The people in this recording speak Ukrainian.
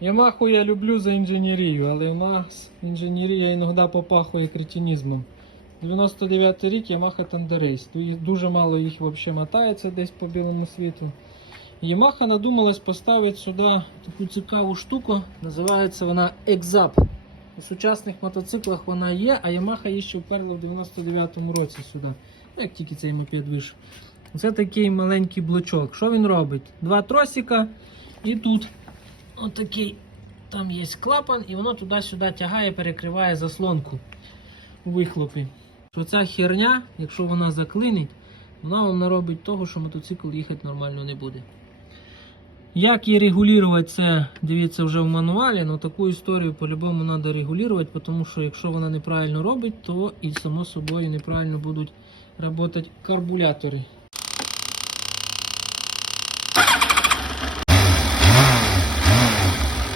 Ямаху я люблю за інженерію, але у нас інженерія іноді попахує кретинізмом. 99 рік Thunder Тут Дуже мало їх взагалі мотається десь по білому світу. Yamaha надумалась поставити сюди таку цікаву штуку. Називається вона Exap. У сучасних мотоциклах вона є, а Yamaha її ще вперла в 99-му році сюди. Як тільки цей мопед вийшов. Це такий маленький блочок. Що він робить? Два тросика і тут отакий. Там є клапан, і воно туди-сюди тягає, перекриває заслонку у вихлопі. Що ця херня, якщо вона заклинить, вона вам наробить того, що мотоцикл їхати нормально не буде. Як її регулювати, це дивіться вже в мануалі, але таку історію по-любому треба регулювати, тому що якщо вона неправильно робить, то і само собою неправильно будуть працювати карбулятори.